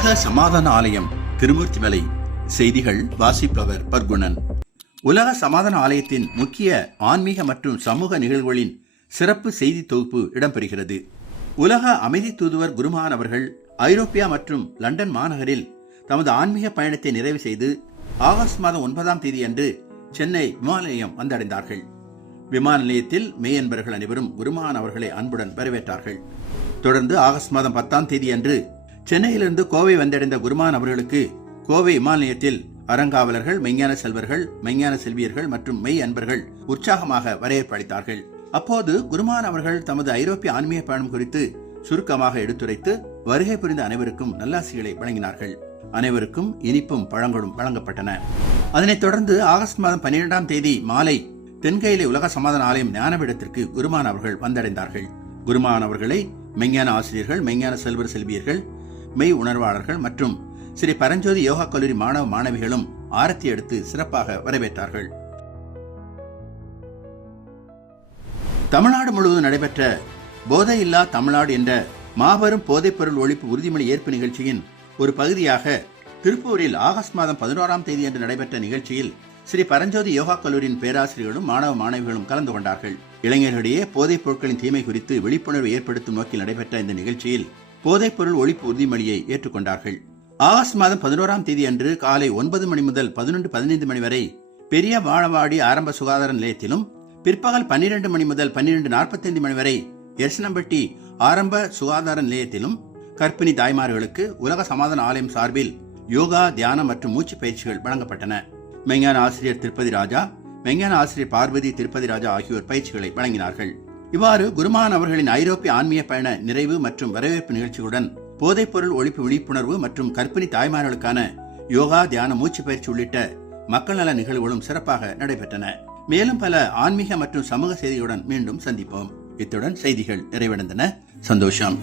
உலக சமாதான ஆலயம் திருமூர்த்திமலை. செய்திகள் வாசிப்பவர் பர்குணன். உலக சமாதான ஆலயத்தின் முக்கிய ஆன்மீக மற்றும் சமூக நிகழ்வுகளின் சிறப்பு செய்தி தொகுப்பு இடம்பெறுகிறது. உலக அமைதி தூதுவர் குருமகான் அவர்கள் ஐரோப்பியா மற்றும் லண்டன் மாநகரில் தமது ஆன்மீக பயணத்தை நிறைவு செய்து ஆகஸ்ட் மாதம் 9ஆம் தேதி அன்று சென்னை விமான நிலையம் வந்தடைந்தார்கள். விமான நிலையத்தில் மெய்யன்பர்கள் அனைவரும் குருமகான் அவர்களை அன்புடன் வரவேற்றார்கள். தொடர்ந்து ஆகஸ்ட் மாதம் 10ஆம் தேதி அன்று சென்னையிலிருந்து கோவை வந்தடைந்த குருமகான் அவர்களுக்கு கோவை விமான நிலையத்தில் அறங்காவலர்கள், மெய்ஞான செல்வர்கள், மெய்ஞான செல்வியர்கள் மற்றும் மெய் அன்பர்கள் உற்சாகமாக வரவேற்பு அளித்தார்கள். அப்போது குருமகான் அவர்கள் தமது ஐரோப்பிய ஆன்மீக பயணம் குறித்து சுருக்கமாக எடுத்துரைத்து வருகை புரிந்த அனைவருக்கும் நல்லாசிகளை வழங்கினார்கள். அனைவருக்கும் இனிப்பும் பழங்களும் வழங்கப்பட்டன. அதனைத் தொடர்ந்து ஆகஸ்ட் மாதம் 12ஆம் தேதி மாலை தென்கையிலே உலக சமாதான ஆலயம் ஞானபீடத்திற்கு குருமகான் அவர்கள் வந்தடைந்தார்கள். குருமகான் அவர்களை மெய்ஞான ஆசிரியர்கள், மெய்ஞான செல்வர் செல்வியர்கள், மெய் உணர்வாளர்கள் மற்றும் ஸ்ரீ பரஞ்சோதி யோகா கல்லூரி மாணவ மாணவிகளும் ஆரத்தி எடுத்து சிறப்பாக வரவேற்றார்கள். தமிழ்நாடு முழுவதும் நடைபெற்ற போதையில்லா தமிழ்நாடு என்ற மாபெரும் போதைப்பொருள் ஒழிப்பு உறுதிமொழி ஏற்பு நிகழ்ச்சியின் ஒரு பகுதியாக திருப்பூரில் ஆகஸ்ட் மாதம் 11ஆம் தேதி அன்று நடைபெற்ற நிகழ்ச்சியில் ஸ்ரீ பரஞ்சோதி யோகா கல்லூரியின் பேராசிரியர்களும் மாணவ மாணவிகளும் கலந்து கொண்டார்கள். இளைஞர்களிடையே போதைப் பொருட்களின் தீமை குறித்து விழிப்புணர்வு ஏற்படுத்தும் நோக்கில் நடைபெற்ற இந்த நிகழ்ச்சியில் போதைப்பொருள் ஒழிப்பு உறுதிமொழியை ஏற்றுக்கொண்டார்கள். ஆகஸ்ட் மாதம் 11ஆம் தேதி அன்று காலை 9 மணி முதல் 11:15 மணி வரை பெரிய வாழவாடி ஆரம்ப சுகாதார நிலையத்திலும், பிற்பகல் 12 மணி முதல் 12:45 மணி வரை எர்சனம்பட்டி ஆரம்ப சுகாதார நிலையத்திலும் கர்ப்பிணி தாய்மார்களுக்கு உலக சமாதான ஆலயம் சார்பில் யோகா, தியானம் மற்றும் மூச்சு பயிற்சிகள் வழங்கப்பட்டன. மெய்ஞான ஆசிரியர் திருப்பதி ராஜா, மெய்ஞான ஆசிரியர் பார்வதி திருப்பதி ராஜா ஆகியோர் பயிற்சிகளை வழங்கினார்கள். இவ்வாறு குருமகான் அவர்களின் ஐரோப்பிய ஆன்மீக பயண நிறைவு மற்றும் வரவேற்பு நிகழ்ச்சிகளுடன் போதைப்பொருள் ஒழிப்பு விழிப்புணர்வு மற்றும் கர்ப்பிணி தாய்மார்களுக்கான யோகா, தியான, மூச்சு பயிற்சி உள்ளிட்ட மக்கள் நல நிகழ்வுகளும் சிறப்பாக நடைபெற்றன. மேலும் பல ஆன்மீக மற்றும் சமூக செய்திகளுடன் மீண்டும் சந்திப்போம். இத்துடன் செய்திகள் நிறைவடைந்தன. சந்தோஷம்.